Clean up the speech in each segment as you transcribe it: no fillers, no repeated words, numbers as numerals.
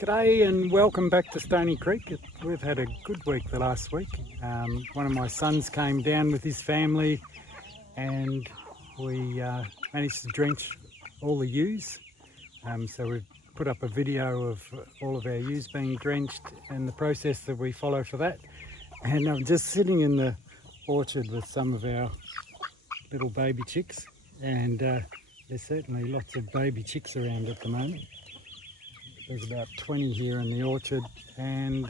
G'day and welcome back to Stony Creek. We've had a good week the last week. One of my sons came down with his family and we managed to drench all the ewes. So we've put up a video of all of our ewes being drenched and the process that we follow for that. And I'm just sitting in the orchard with some of our little baby chicks, and there's certainly lots of baby chicks around at the moment. There's about 20 here in the orchard. And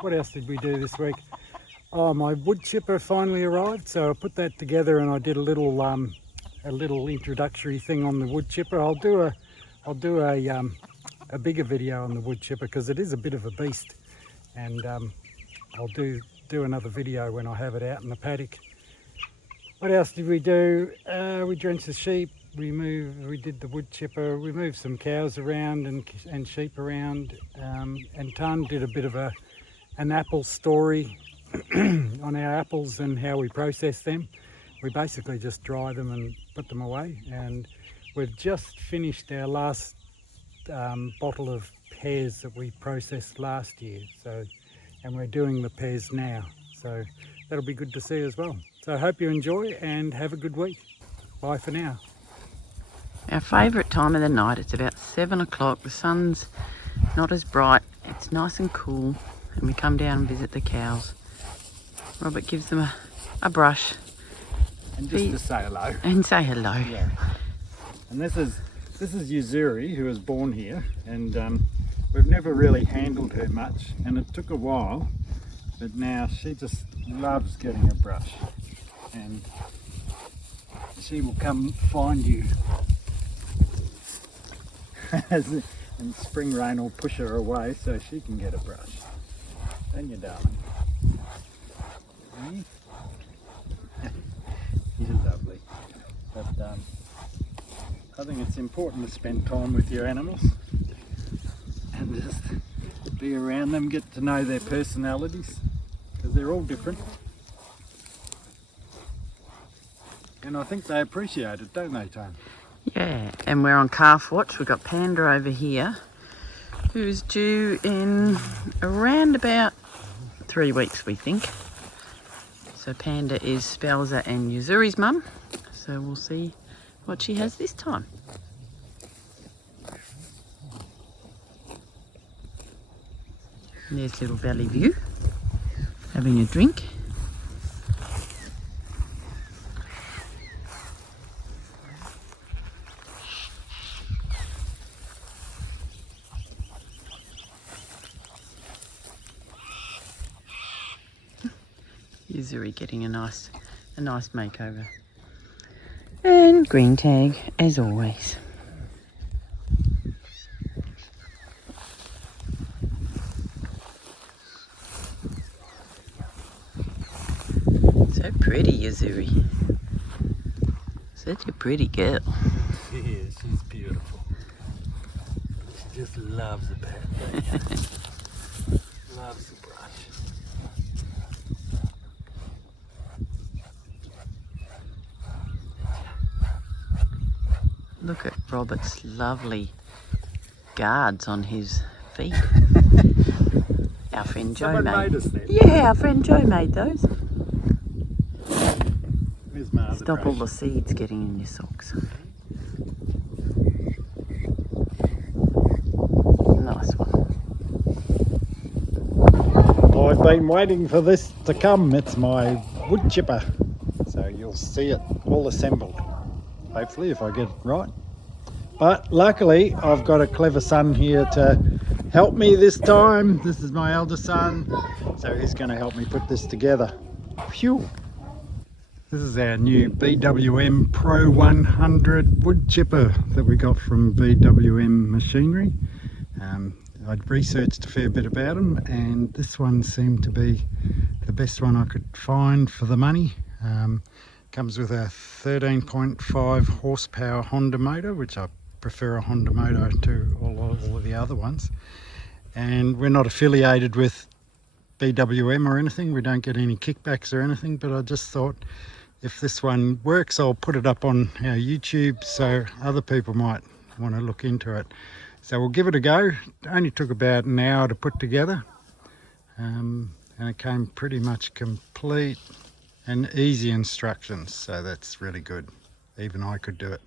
what else did we do this week? Oh, my wood chipper finally arrived, so I put that together and I did a little introductory thing on the wood chipper. I'll do a bigger video on the wood chipper because it is a bit of a beast, and I'll do another video when I have it out in the paddock. What else did we do? We drenched the sheep. We did the wood chipper. We moved some cows around and sheep around, and Tan did a bit of an apple story on our apples and how we process them. We basically just dry them and put them away, and we've just finished our last bottle of pears that we processed last year. And we're doing the pears now, so that'll be good to see as well. So I hope you enjoy and have a good week. Bye for now. Our favourite time of the night, it's about 7 o'clock. The sun's not as bright, it's nice and cool, and we come down and visit the cows. Robert gives them a brush. And just to say hello. And say hello. Yeah. And this is Yuzuri, who was born here, and we've never really handled her much, and it took a while, but now she just loves getting a brush, and she will come find you. And spring rain will push her away so she can get a brush. Don't you, darling? You're lovely. But I think it's important to spend time with your animals and just be around them, get to know their personalities, because they're all different. And I think they appreciate it, don't they, Tone? Yeah, and we're on calf watch. We've got Panda over here, who's due in around about 3 weeks, we think. So Panda is Spelza and Yuzuri's mum, so we'll see what she has this time. And there's little Valley View, having a drink. Yuzuri getting a nice makeover. And green tag as always. So pretty, Yuzuri. Such a pretty girl. She is, she's beautiful. She just loves a pet, don't you? Loves the brush. Look at Robert's lovely guards on his feet. Our friend Joe made us them. Yeah, our friend Joe made those. Where's my other Stop brush? all the seeds getting in your socks. Nice one. I've been waiting for this to come. It's my wood chipper. So you'll see it all assembled. Hopefully, if I get it right. But luckily, I've got a clever son here to help me this time. This is my elder son, so he's going to help me put this together. Phew! This is our new BWM Pro 100 wood chipper that we got from BWM Machinery. I'd researched a fair bit about them, and this one seemed to be the best one I could find for the money. Comes with a 13.5 horsepower Honda motor, which I prefer a Honda motor to all of the other ones. And we're not affiliated with BWM or anything. We don't get any kickbacks or anything, but I just thought if this one works, I'll put it up on our YouTube so other people might want to look into it. So we'll give it a go. It only took about an hour to put together, and it came pretty much complete and easy instructions, so that's really good. Even I could do it.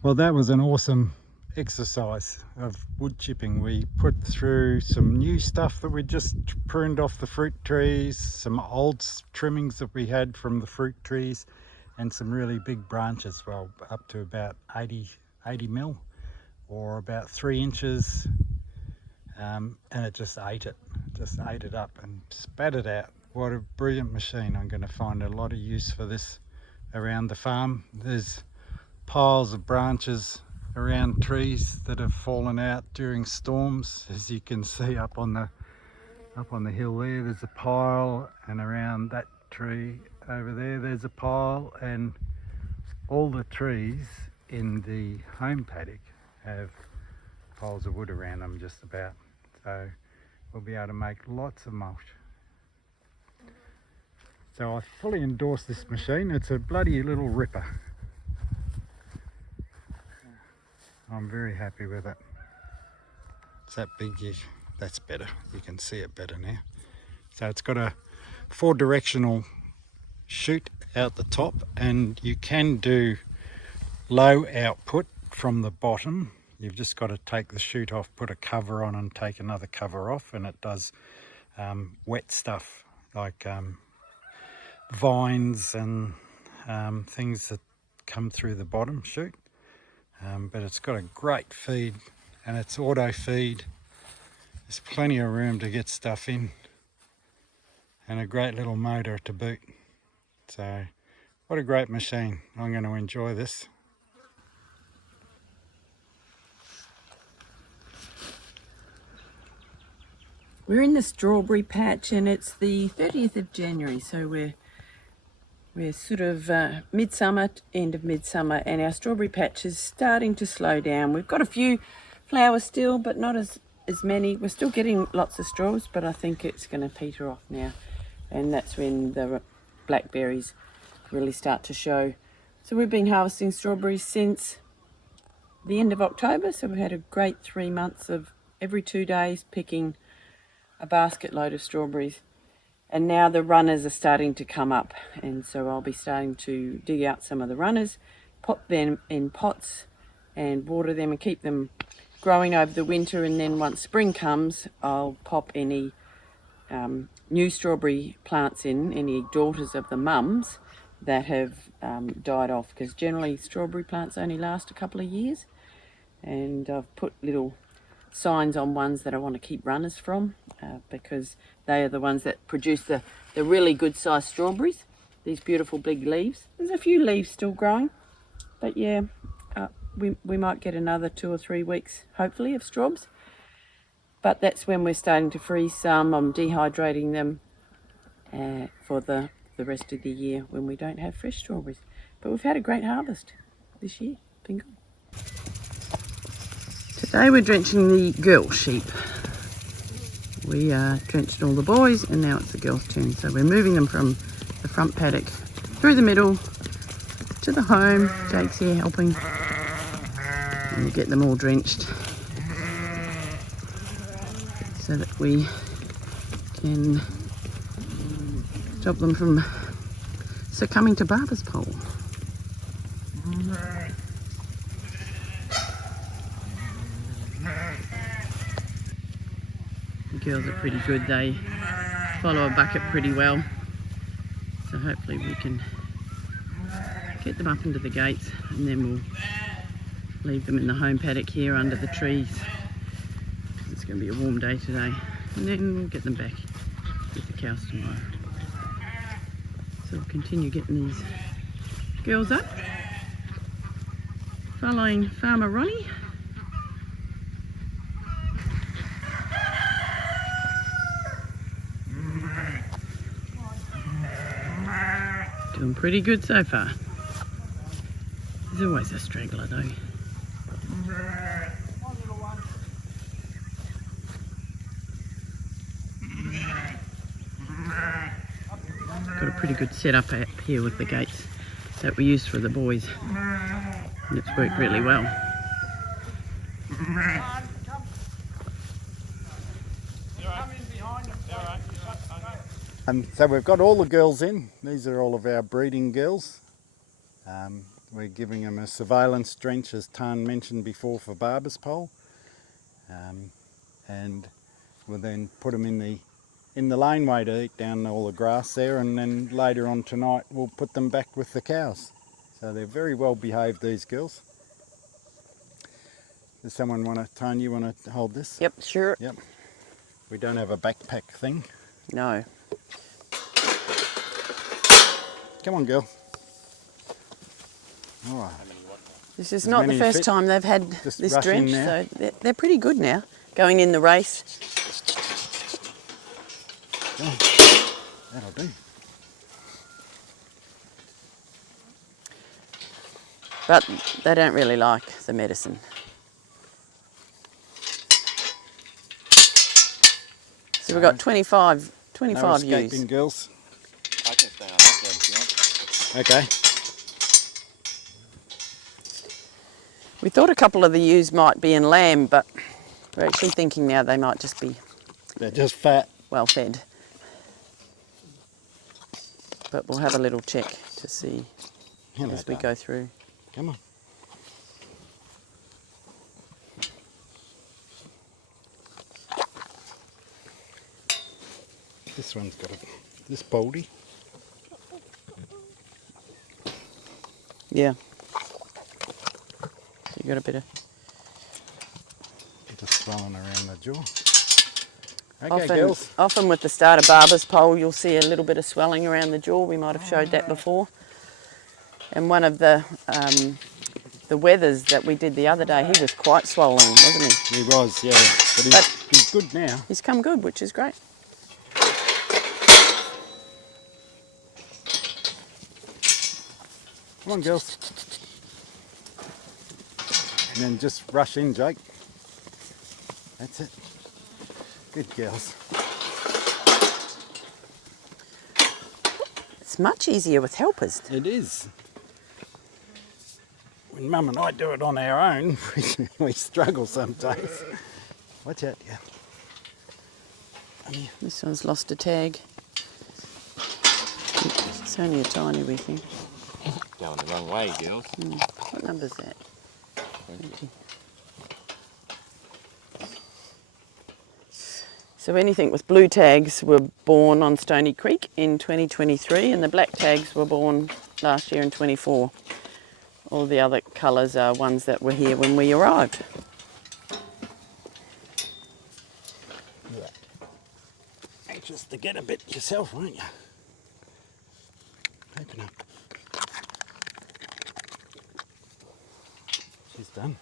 Well, that was an awesome exercise of wood chipping. We put through some new stuff that we just pruned off the fruit trees, some old trimmings that we had from the fruit trees, and some really big branches, well, up to about 80 mil or about 3 inches, and it just ate it up and spat it out. What a brilliant machine. I'm going to find a lot of use for this around the farm. There's piles of branches around trees that have fallen out during storms, as you can see up on the hill there. There's a pile, and around that tree over there's a pile, and all the trees in the home paddock have piles of wood around them just about, so we'll be able to make lots of mulch. So I fully endorse this machine. It's a bloody little ripper. I'm very happy with it. It's that big, that's better. You can see it better now. So it's got a 4-directional chute out the top, and you can do low output from the bottom. You've just got to take the chute off, put a cover on, and take another cover off, and it does wet stuff like vines and things that come through the bottom chute. But it's got a great feed, and it's auto feed. There's plenty of room to get stuff in, and a great little motor to boot. So what a great machine. I'm going to enjoy this. We're in the strawberry patch, and it's the 30th of January, so we're sort of midsummer, end of midsummer, and our strawberry patch is starting to slow down. We've got a few flowers still, but not as many. We're still getting lots of straws, but I think it's going to peter off now, and that's when the blackberries really start to show. So we've been harvesting strawberries since the end of October, so we've had a great 3 months of every 2 days picking a basket load of strawberries. And now the runners are starting to come up, and so I'll be starting to dig out some of the runners, put them in pots and water them and keep them growing over the winter, and then once spring comes I'll pop any new strawberry plants in, any daughters of the mums that have died off, because generally strawberry plants only last a couple of years, and I've put little signs on ones that I want to keep runners from, because they are the ones that produce the really good sized strawberries, these beautiful big leaves. There's a few leaves still growing, but yeah, we might get another 2 or 3 weeks hopefully of straws, but that's when we're starting to freeze some. I'm dehydrating them for the rest of the year when we don't have fresh strawberries. But we've had a great harvest this year. Been good. Today we're drenching the girl sheep. We drenched all the boys, and now it's the girls' turn. So we're moving them from the front paddock through the middle to the home. Jake's here helping, and we get them all drenched so that we can stop them from succumbing to Barbers Pole. The girls are pretty good. They follow a bucket pretty well, so hopefully we can get them up into the gates, and then we'll leave them in the home paddock here under the trees. It's going to be a warm day today, and then we'll get them back with the cows tomorrow. So we'll continue getting these girls up, following Farmer Ronnie. Doing pretty good so far. There's always a straggler though. pretty good setup up here with the gates that we used for the boys, and it's worked really well. So we've got all the girls in. These are all of our breeding girls. We're giving them a surveillance drench, as Tan mentioned before, for Barbers Pole, and we'll then put them in the laneway to eat down all the grass there, and then later on tonight we'll put them back with the cows. So they're very well behaved, these girls. Does someone want to, Tan, you want to hold this? Yep, sure. Yep. We don't have a backpack thing. No. Come on, girl. All right. This is not the first time they've had Just this rush in drench, there. so they're pretty good now, going in the race. Oh, that'll do. But they don't really like the medicine. So we've got 25 No escaping, ewes. girls. I can stay on that if you want. Okay. We thought a couple of the ewes might be in lamb, but we're actually thinking now they might just be They're just fat. well fed. But we'll have a little check to see Hello, as we darling. go through. Come on. This one's got this baldy. Yeah. So you got a bit of... Bit of swelling around the jaw. Okay, girls. Often with the start of Barbers Pole, you'll see a little bit of swelling around the jaw. We might have showed that before. And one of the wethers that we did the other day, he was quite swollen, wasn't he? He was, yeah. But he's good now. He's come good, which is great. Come on, girls. And then just rush in, Jake. That's it. Good girls. It's much easier with helpers. It is. When Mum and I do it on our own, we struggle sometimes. Watch out, yeah. This one's lost a tag. It's only a tiny wee thing. Going the wrong way, girls. What number's that? 20. So anything with blue tags were born on Stony Creek in 2023, and the black tags were born last year in 24. All the other colours are ones that were here when we arrived. Yeah. Anxious to get a bit yourself, aren't you? Open up. She's done.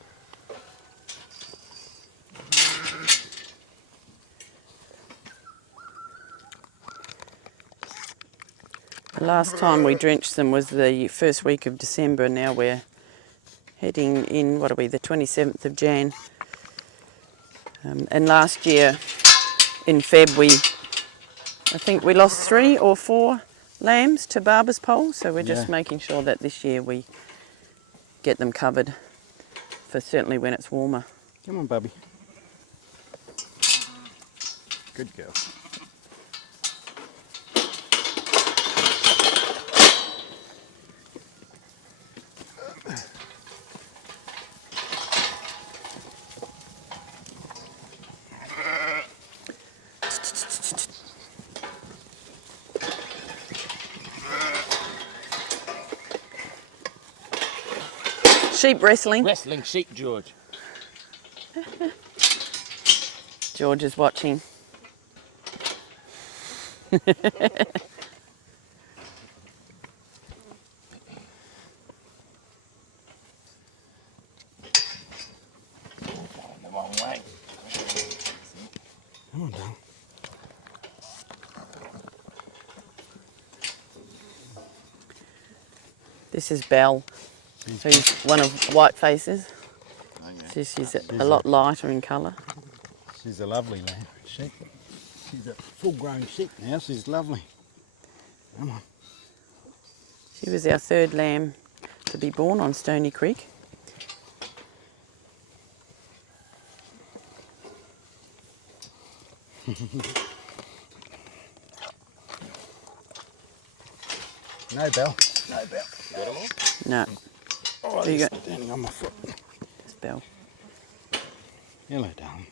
The last time we drenched them was the first week of December. Now we're heading in, what are we, the 27th of Jan. And last year in Feb I think we lost 3 or 4 lambs to Barbers Pole, so we're just making sure that this year we get them covered for certainly when it's warmer. Come on, Bubby. Good girl. Sheep wrestling. Wrestling sheep, George. George is watching. Going the wrong way. Come on, darling. This is Belle. So he's one of Whiteface's. Oh, yeah. So she's a lot lighter in colour. She's a lovely lamb. Sheep. She's a full-grown sheep now. She's lovely. Come on. She was our third lamb to be born on Stony Creek. No bell. No bell. Got 'em all? No, Oh, There you they're go. standing on my foot. it's Belle. Hello, darling.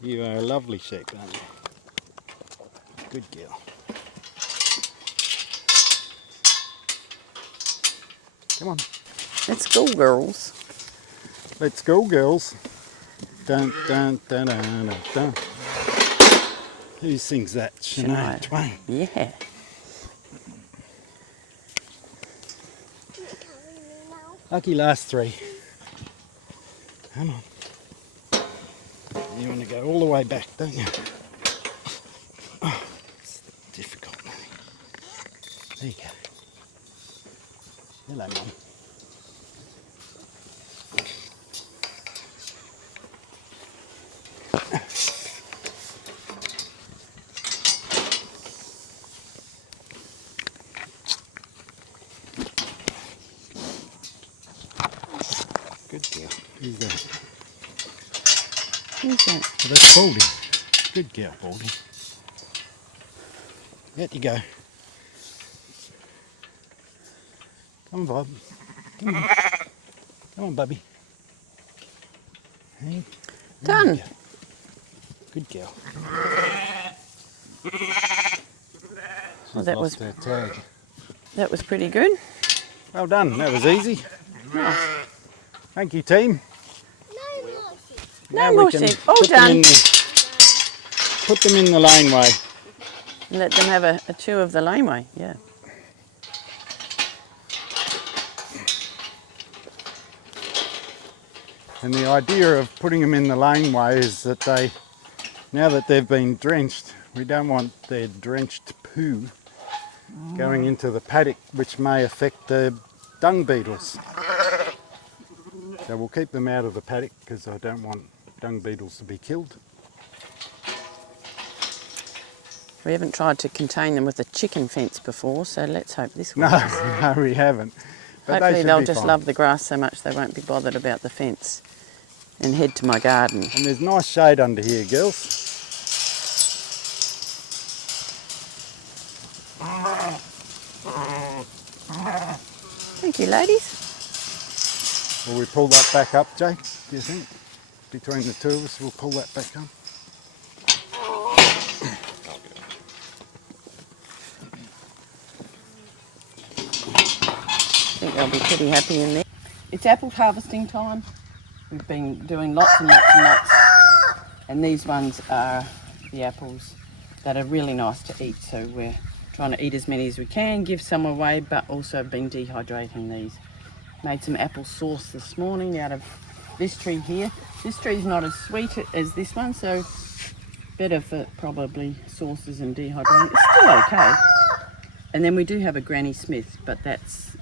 You are a lovely sheep, aren't you? Good girl. Come on. Let's go, girls. Let's go, girls. Dun, dun, dun, dun, dun, dun. Who sings that? Shania Shania. Twain. Yeah. Lucky last three. Come on. You want to go all the way back, don't you? Oh, it's difficult. There you go. Hello, Mum. Good girl. Who's that? Who's that? Oh, that's Baldy. Good girl, Baldy. Out you go. Come on, Bob. Come on. Come on, Bubby. Hey. Done. There you go. Good girl. Well, that was Lost her tag. pretty good. Well done. That was easy. Nice. Thank you, team. No Now we more can sheep. All put them done. in put them in the laneway. Let them have a chew of the laneway. Yeah. And the idea of putting them in the laneway is that they, now that they've been drenched, we don't want their drenched poo going into the paddock, which may affect the dung beetles. So we'll keep them out of the paddock because I don't want dung beetles to be killed. We haven't tried to contain them with a chicken fence before, so let's hope this No, works. no, we haven't. But Hopefully should they'll be just fine. love the grass so much they won't be bothered about the fence and head to my garden. And there's nice shade under here, girls. Thank you, ladies. Will we pull that back up, Jake, do you think? Between the two of us, we'll pull that back up. I think they'll be pretty happy in there. It's apple harvesting time. We've been doing lots and lots and lots. And these ones are the apples that are really nice to eat. So we're trying to eat as many as we can, give some away, but also been dehydrating these. Made some apple sauce this morning out of this tree here. This tree's not as sweet as this one, so better for probably sauces and dehydrating. It's still okay. And then we do have a Granny Smith, but that's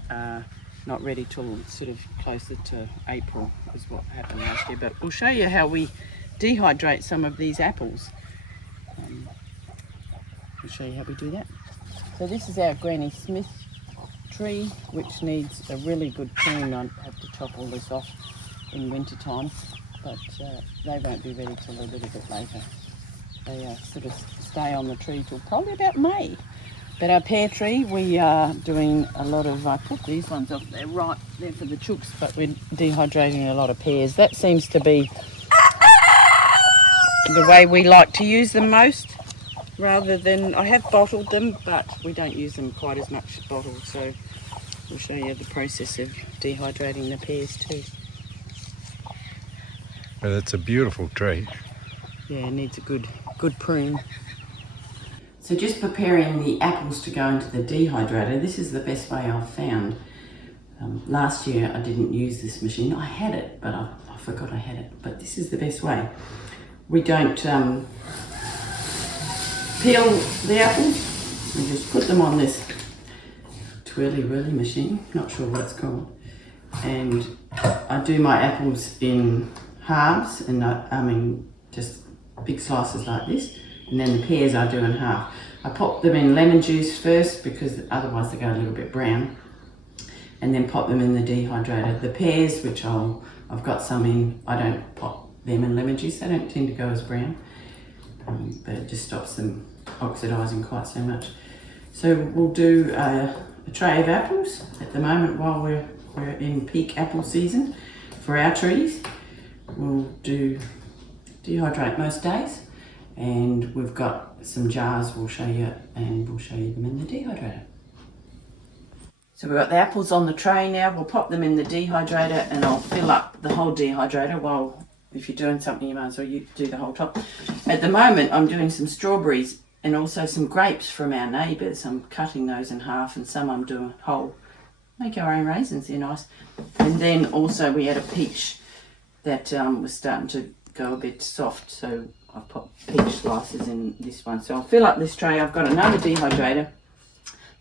not ready till sort of closer to April is what happened last year. But we'll show you how we dehydrate some of these apples. We'll show you how we do that. So this is our Granny Smith tree, which needs a really good prune. I have to chop all this off in winter time, but they won't be ready till a little bit later. They sort of stay on the tree till probably about May. But our pear tree, we are doing a lot of, I put these ones off, they're right there for the chooks, but we're dehydrating a lot of pears. That seems to be the way we like to use them most, rather than, I have bottled them, but we don't use them quite as much bottled, so we'll show you the process of dehydrating the pears too. But it's a beautiful tree. Yeah, it needs a good prune. So just preparing the apples to go into the dehydrator, this is the best way I've found. Last year I didn't use this machine. I had it, but I forgot I had it. But this is the best way. We don't peel the apples. We just put them on this twirly-whirly machine. Not sure what it's called. And I do my apples in halves, and I mean just big slices like this. And then the pears I do in half. I pop them in lemon juice first because otherwise they go a little bit brown, and then pop them in the dehydrator. The pears, which I've got some in, I don't pop them in lemon juice. They don't tend to go as brown, but it just stops them oxidising quite so much. So we'll do a tray of apples at the moment while we're in peak apple season for our trees. We'll dehydrate most days, and we've got some jars we'll show you, and we'll show you them in the dehydrator. So we've got the apples on the tray now. We'll pop them in the dehydrator, and I'll fill up the whole dehydrator. While if you're doing something, you might as well do the whole top. At the moment I'm doing some strawberries and also some grapes from our neighbours. I'm cutting those in half, and some I'm doing whole. Make our own raisins, they're nice. And then also we had a peach that was starting to go a bit soft, so I've put peach slices in this one. So I'll fill up this tray. I've got another dehydrator.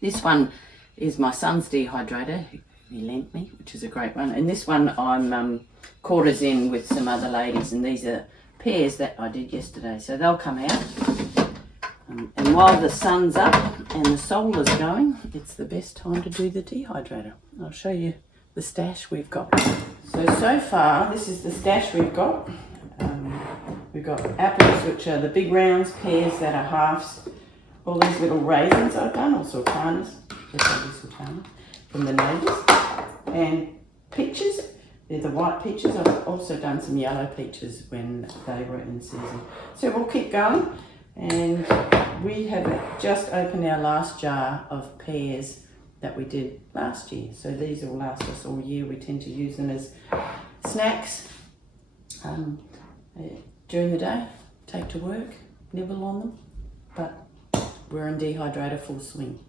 This one is my son's dehydrator, he lent me, which is a great one. And this one I'm quarters in with some other ladies, and these are pears that I did yesterday, so they'll come out. And while the sun's up and the solar's going, it's the best time to do the dehydrator. I'll show you the stash we've got. So far, this is the stash we've got. We've got apples, which are the big rounds, pears that are halves, all these little raisins I've done, or sultanas, from the neighbours, and peaches. They're the white peaches. I've also done some yellow peaches when they were in season. So we'll keep going. And we have just opened our last jar of pears that we did last year. So these will last us all year. We tend to use them as snacks during the day, take to work, nibble on them. But we're in dehydrator full swing.